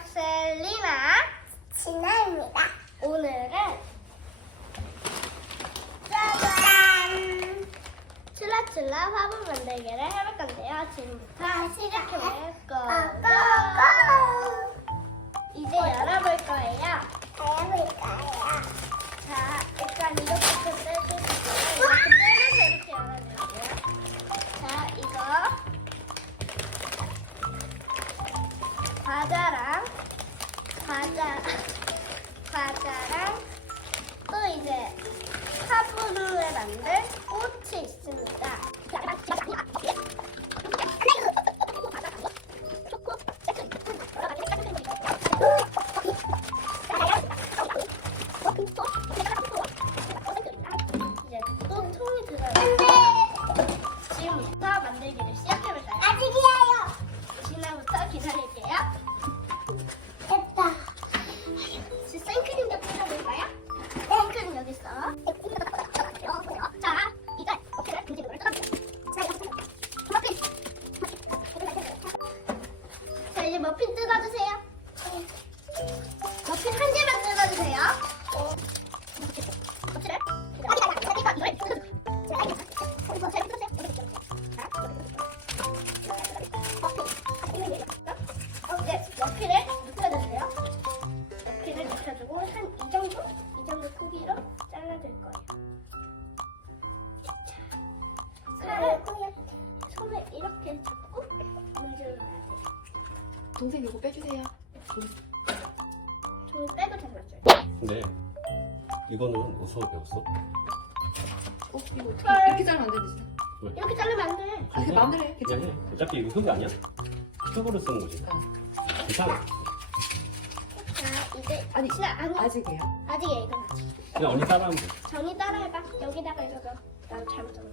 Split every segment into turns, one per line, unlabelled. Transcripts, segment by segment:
셀리나
진아입니다.
오늘은 짜잔! 칠라칠라 화분 만들기를 해볼 건데요. 지금부터 시작해볼 거고 이제 열어볼 거예요.
해볼까요?
자, 일단 이것부터 떼주시고요. 이렇게 떼면서 이렇게 열어줄게요. 자, 이거 과자랑 또 이제 화분을 만들 꽃이 있습니다. 이제 또 통이 들어요. 지금부터 만들기를 시작해볼까요?
아직이에요.
진아부터 기다릴게요.
됐다.
지금 생크림도 뿌려볼까요? 생크림 여기 있어. 자, 이걸 어깨를 등지로 떠납니다. 자, 이제 머핀 뜯어주세요. 머핀 한 개만 뜯어주세요. 머핀을 눕혀주세요. 머핀을 눕혀주고 한 이 정도 크기로 잘라줄 거예요. 칼을 손을 이렇게 잡고 문질러야 돼요.
동생 이거 빼주세요.
종이 빼고 잘라줘요.
근데 이거는 어디서 배웠어?
이거 어떻게
헐.
이렇게 자르면 안 되지?
이렇게 자르면 안 돼.
아, 그 마음대로 해.
그냥
괜찮아.
해. 어차피 이거 흙이 아니야? 흙으로 쓰는 거지. 괜찮아.
자, 이제
아니,
아니
아직이에요.
아직이야 이건 아직.
그냥 언니 따라하면 돼.
전이 따라해봐. 여기다가 이거죠. 나 잘못했네.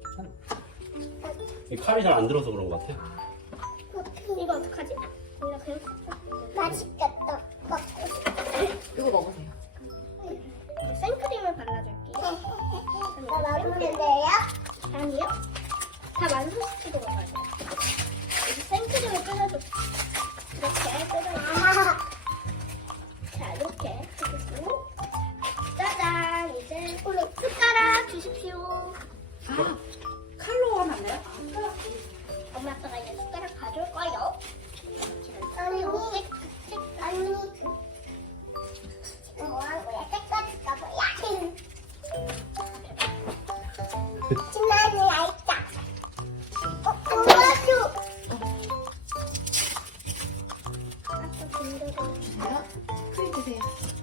이 칼이 잘 안 들어서 그런 것 같아.
이거 어떡하지? 그냥
맛있겠다. 먹고 싶어.
이거 먹으세요.
이제 생크림을 발라줄게요.
나 먹으면 돼요?
아니요. 다 완성시키고 먹어야 돼요. 이제 생크림을 뿌려줘. 이렇게 뿌려줘. 자, 이렇게 해주시고 짜잔! 이제 숟가락 주십시오.
아, 칼로 하면 안 돼요?
엄마 아빠가 이제 숟가락 가져올 거예요.
언니,
언니,
언니. 지금 뭐 하는 거야? 색깔 까봐야. 진아이 알다. 도와줘.
아빠 준비가
주세요. 크림 드세요.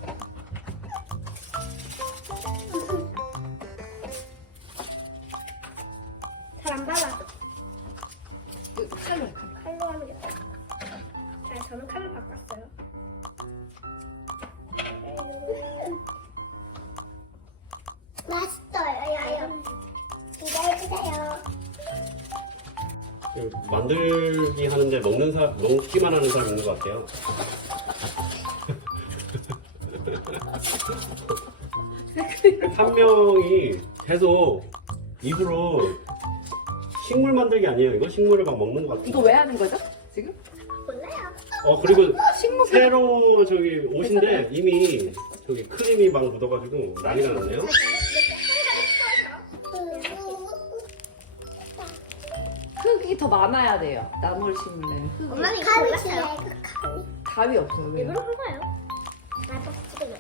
잘안 발라줘.
이거 칼로 해, 칼로.
칼로 하는 게 나아. 자, 저는 칼로 바꿨어요.
맛있어요, 야요. 기다려주세요.
만들기 하는데 먹기만 하는 사람 있는 것 같아요. 한 명이 계속 입으로 식물 만들기 아니에요? 이거 식물을 막 먹는 것 같아.
이거 왜 하는 거죠? 지금?
몰라요.
그리고
식물
새로 저기 옷인데 이미 저기 크림이 막 묻어가지고 난리가 났네요.
이렇게 한 가지
흙이 더 많아야 돼요. 나무를 심으려면 흙이.
엄마는 이거
가위
몰랐어요.
줄래? 그 가위.
가위 없어요. 왜요?
일부러 한 거예요. 아빠 지금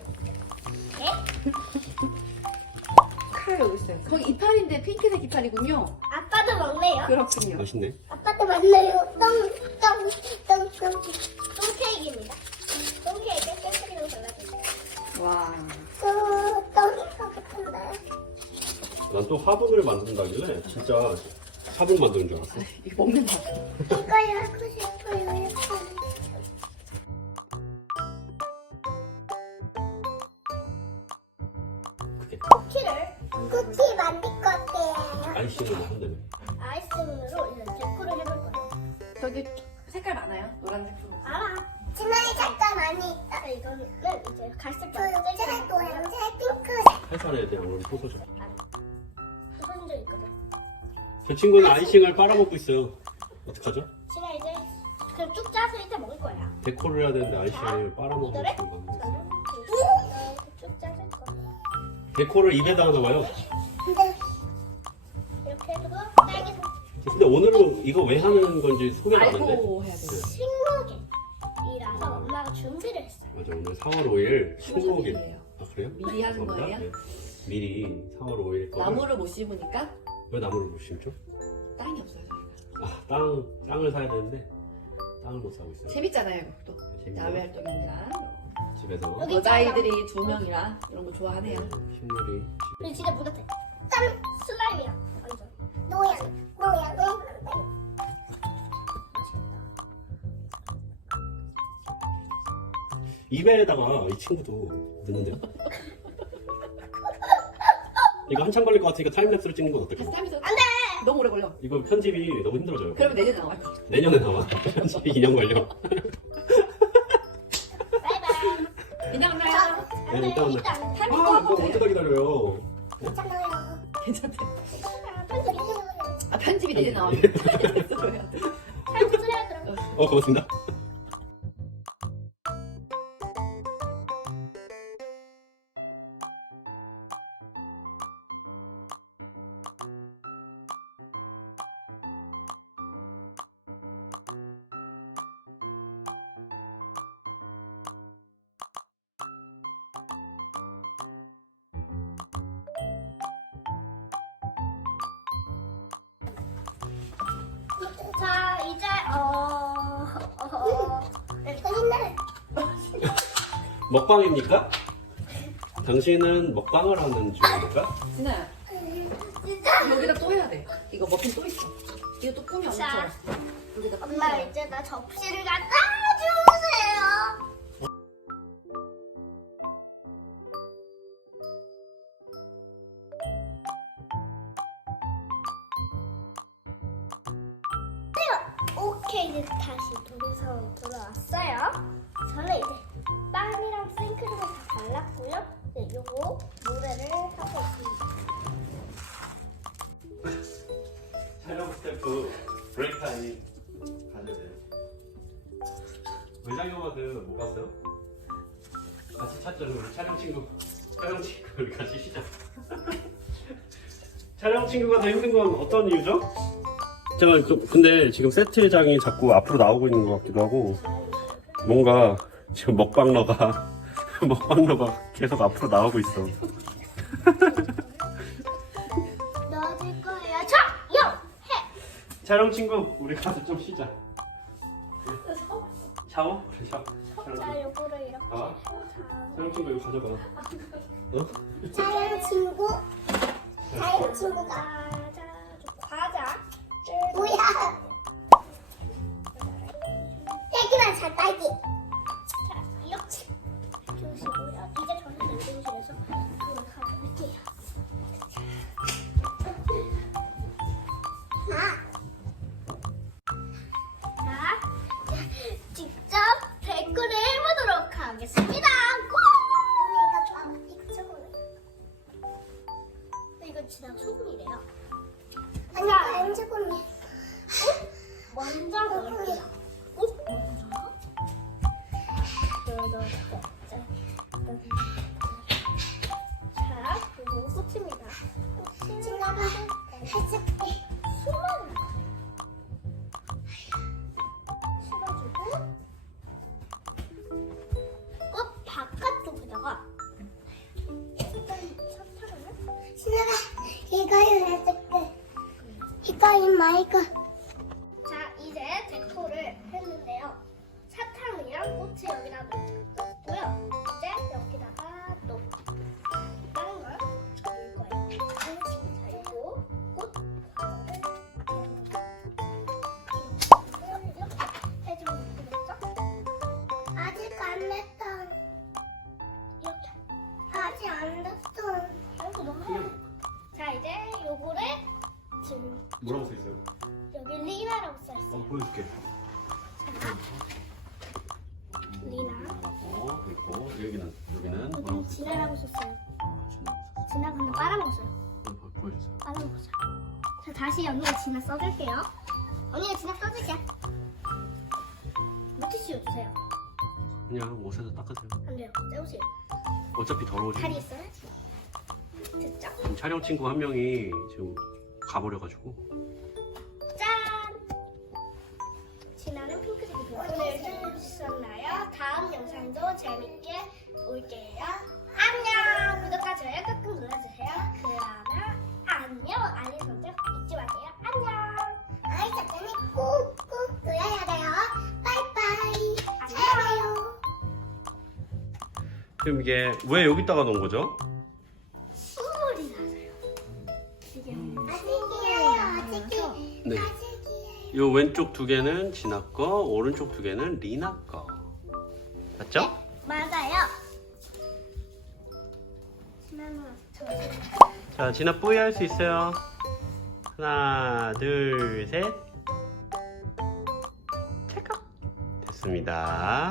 칼 여기 있어요. 거기 이파리인데 핑크색 이파리군요.
아빠도 먹네요.
그렇군요.
멋있네.
아빠도 만나요. 똥.
똥케이크입니다. 똥케이크 생크림을 발라주세요.
와.
똥인 것 같은데.
난 또 화분을 만든다길래 진짜 화분 만드는 줄 알았어.
이거 먹는 거 같아.
이거 하고 싶어요.
쿠키를
쿠키 만들 건데요.
아이싱을 만드네.
아이싱으로 이제 데코를 해볼 거예요.
저기 색깔 많아요. 노란색, 초록색.
알아.
진아이 색깔 많이 있다.
이거는 이제 갈색
초록색, 노란색, 핑크색.
해산에 대한 소소죠.
부서진 적 있거든.
저 친구는 아이싱을 빨아먹고 있어요. 어떡하죠?
제가 이제 그럼 쭉 짜서 이제 먹을 거야.
데코를 해야 되는데 아이씨를 빨아먹고
이거를?
싶은 거.
저는 쭉 짜줄 거예요.
데코를 입에다가 넣어요.
근데
이렇게 해두고 딸기
근데 오늘은 이거 왜 하는 건지 소개를 안 했는데.
알고 해야 돼.
식목일이라서 엄마가 준비를 했어요.
맞아, 오늘 4월 5일 식목일.
식목일이에요.
아 그래요?
미리 하는
감사합니다.
거예요?
네. 미리 4월 5일 거를.
나무를 못 심으니까
왜 나무를 못 심죠?
땅이 없어요. 저희가.
아 땅을 사야 되는데 땅을 못 사고 있어요.
재밌잖아요, 그것도.
재밌네요.
야외 활동이 아니라
집에서
여기
여자아이들이 2명이라 이런 거 좋아하네요.
식물이
근데 진짜 물 같아. 짠! 슬라임이야. 완전.
노양
입에다가 이 친구도 넣는데요. 이거 한참 걸릴 것 같으니까 타임랩스로 찍는 건
다시
어떨까요?
타면서 안 돼! 너무 오래 걸려.
이거 편집이 너무 힘들어져요.
그러면 내년에 나와요.
내년에 나와. 편집이 2년 걸려.
바이바이.
인형 나요.
네, 일단
일단
아,
타이밍
이거
꺼놓고
어디다 기다려요?
있잖아요.
괜찮대.
편집
아 편집이 내년 나와요.
편집 해야 들어.
고맙습니다.
자 이제
손있네.
먹방입니까? 당신은 먹방을 하는 중입니까?
진아야
진짜.
여기다 또 해야 돼. 이거 머핀 또 있어. 이거 또 꿈이 엄청
자.
여기다
엄마 이제 나 접시를 갖다 주세요. 오케이 이제 다시 동선 돌아왔어요. 저는 이제 빵이랑 생크림을 다 발랐고요. 네, 요거 노래를 하고 있습니다.
촬영 스태프 브레이크 타임 가져야 외장영화들 못 봤어요? 같이 찾죠. 우리 촬영 친구 우리 같이 시작. 촬영 친구가 더 힘든 건 어떤 이유죠? 제가 좀 근데 지금 세트장이 자꾸 앞으로 나오고 있는 것 같기도 하고 뭔가 지금 먹방러가 계속 앞으로 나오고 있어.
넣어줄 거예요. 자, 해.
촬영 친구 우리 가서 좀 쉬자. 샤워? 그래, 샤워.
자, 요거를 이렇게.
아,
자,
촬영 친구 이거 가져가.
자연 친구. 자연 친구가
과자.
뭐야? 딸기만 사 딸기.
자, 이렇게 주시고요. 이제 저는 냉동실에서 그걸 가져올게요. 자, 직접 데코를 해보도록 하겠습니다.
언니 이거 초콜릿.
이거 진짜 소금이래요.
아니 과연 초콜릿.
먼저 넣을게요. 먼저? 자, 그리고 꽃입니다.
친구가 해줄게.
수만 심어주고 꽃 바깥쪽에다가 사탕을
친구가 이거를 해줄게. 이거 마이크.
자 이제 데코를 했는데요. 사탕이랑 꽃을 여기다 넣고요. 이제 여기다가 또 다른 걸 넣을 거예요. 자 그리고 꽃 과자를 이렇게 해주면 되겠죠?
아직 안 됐어.
이렇게
아직 안 됐어.
이렇게 넣어요. 자 이제 요거를 지금
뭐라고 써 있어요?
여기 리나라고 써있어요.
보여줄게.
자 리나
있고 여기는
여기는 진아라고 썼어요.
진짜
진아 근데 빨아먹었어요.
보여주세요.
빨아먹었어요. 자 다시 언니가 진아 써줄게요. 언니가 진아 써줄게. 씌워주세요.
그냥 옷에서 닦으세요.
안 돼요. 제 옷이
어차피 더러워지고.
다리 있어야지. 됐죠?
지금 촬영 친구 한 명이 지금 가버려가지고.
짠! 진아는 핑크색이 좋아. 오늘 재밌었나요? 다음 영상도 재밌게 올게요. 안녕! 구독과 좋아요 꾹꾹 눌러주세요. 그러면 안녕! 알림 설정 잊지 마세요. 안녕!
아이 작전이 꾹꾹 눌러야 돼요. 빠이빠이.
안녕.
잘 봐요.
그럼 이게 왜 여기다가 놓은 거죠?
수물이 나서요. 이게
아직이에요. 아직이.
네.
아직이에요.
요 왼쪽 두 개는 진아 거, 오른쪽 두 개는 리나 거. 맞죠?
맞아요. 진아는
자, 진아 뿌이 할 수 있어요. 하나, 둘, 셋. 찰칵. 됐습니다.